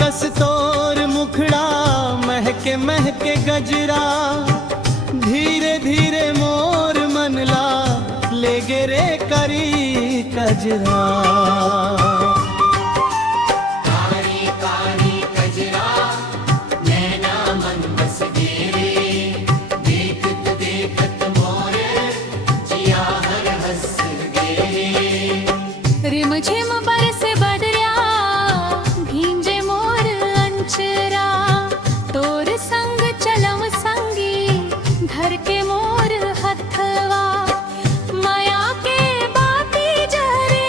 कस तोर मुखड़ा महके महके गजरा, धीरे धीरे मोर मनला ले गे रे करी कजरा। कारी कारी कजरा नैना मन बस गेरे, देखत देखत मोर जिया हर हंस गे। रिम झिम बरस बदरिया भींजे मोर अंचरा, तोर संग चलम संगी धर के मोर हथवा। माया के बाती जरे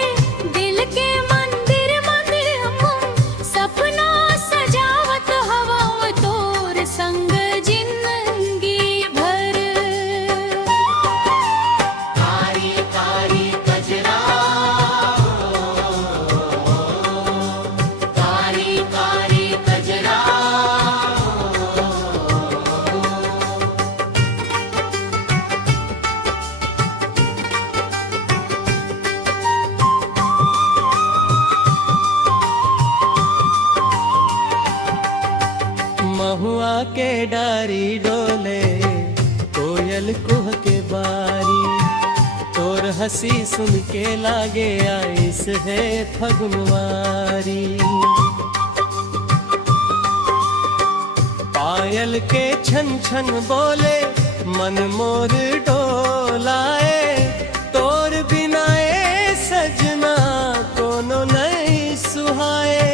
दिल के मंदिर मंदिर हम सपना सजावत हवा तोर संग जिंदगी भर। कारी कारी कजरा, कारी कारी कजरा। महुआ के डारी डोले कोयल कुह के बारी, तोर हंसी सुन के लागे आइस है फगुनवारी। पायल के छन छन बोले मन मोर डोलाए, तोर बिनाए सजना कोनो नहीं सुहाए।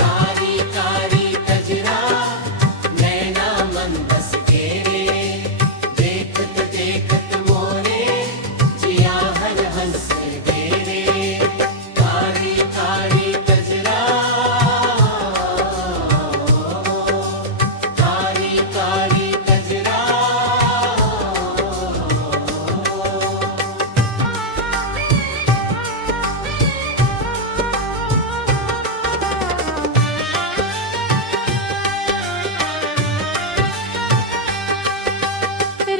कारी कारी कजरा नैना मन बस गेरे, देखत देखत मोरे जिया हर हंस गेरे। कारी कारी कजरा, कारी कारी कजरा।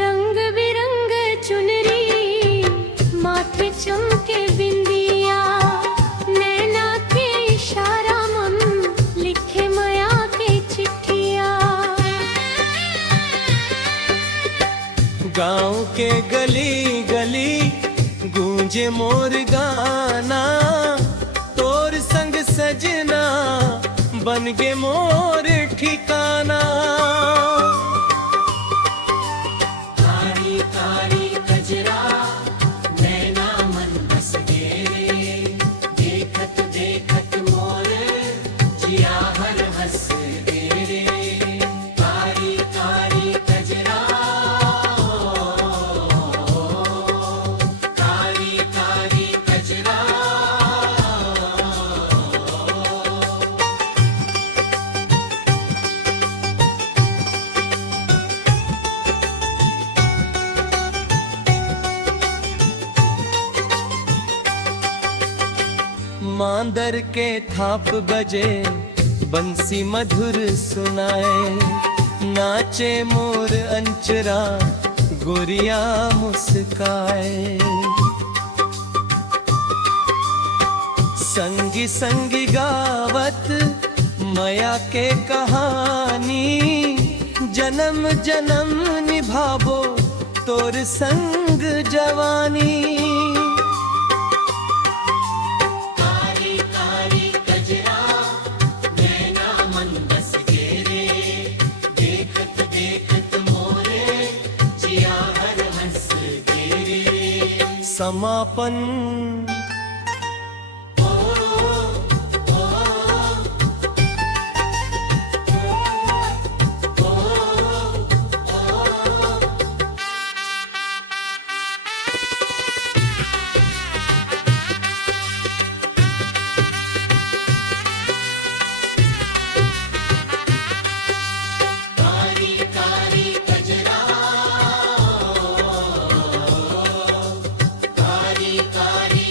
रंग बिरंग चुनरी माथे चमके बिंदिया, नैना के इशारा मन लिखे माया के चिट्ठिया। गाँव के गली गली गूंजे मोर गाना, तोर संग सजना बन गे मोर ठिकाना। कारी कारी कजरा नैना मन बस गेरे, देखत देखत मोर जिया हर हंस गेरे। कारी कारी कजरा, कारी कारी कजरा। मांदर के थाप बजे बंसी मधुर सुनाए, नाचे मोर अंचरा गोरिया मुस्काए। संगी संगी गावत माया के कहानी, जन्म जन्म निभाबो तोर संग जवानी। कारी कारी कजरा नैना मन बस गेरे, देखत देखत मोरे जिया हर हंस गेरे। समापन कारी कारी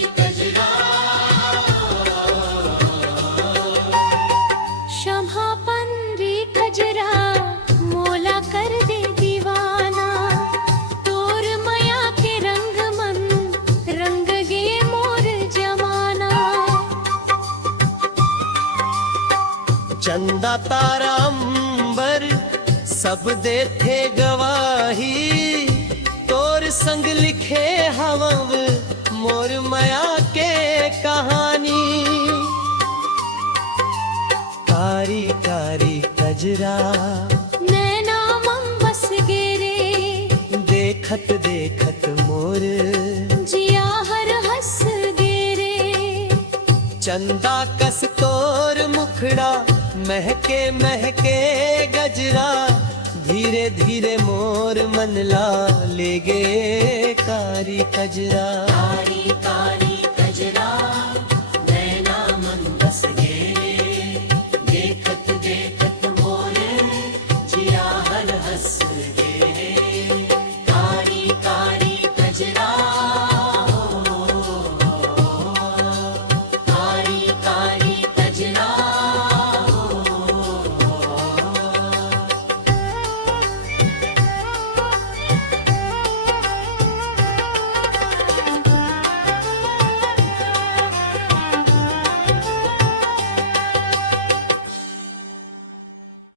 चंदा तारा अंबर सब दे थे गवाही, तोर संग लिखे हवव मोर माया के कहानी। कारी कारी कजरा नैना मम बस गेरे, देखत देखत मोर जिया हर हंस गेरे। चंदा कस तोर मुखड़ा महके महके गजरा, धीरे धीरे मोर मन ला ले गे कारी कजरा। कारी कारी